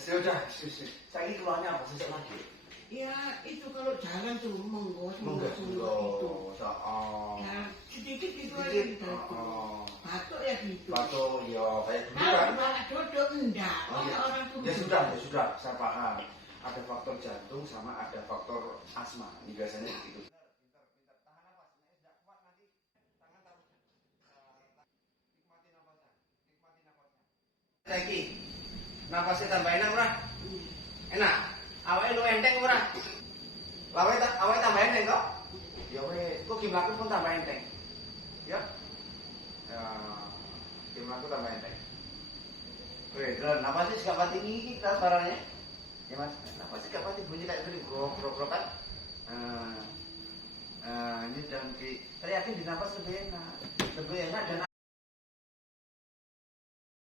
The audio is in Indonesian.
sudah. Saya keluarnya apa sih lagi? Ya itu kalau jalan tuh monggo itu. Ya sedikit gitu aja. Batuk ya gitu. Batuk ya kayak dulu Kalau kan. malah dodok enggak. Orang tuh. Ya sudah, saya paham. Ada faktor jantung sama ada faktor asma. Ini biasanya begitu. Pintar. Tahan nafas. Nek sudah kuat nanti tangan taruh. Nikmati nafasnya. Lagi. Nafasnya tambah enak, ora? Enak. Awake lu enteng ora? Awake tambah enteng kok? Ya weh, kok gimlaku pun tambah enteng. Ya. Ya, gimlaku tambah enteng. Weh, Dron, nafasnya gak pati tinggi kita suaranya. Ya Mas, nafasnya gak pati bunyi kayak gini, grok kan? Ini dan saya yakin di nafas lebih enak dan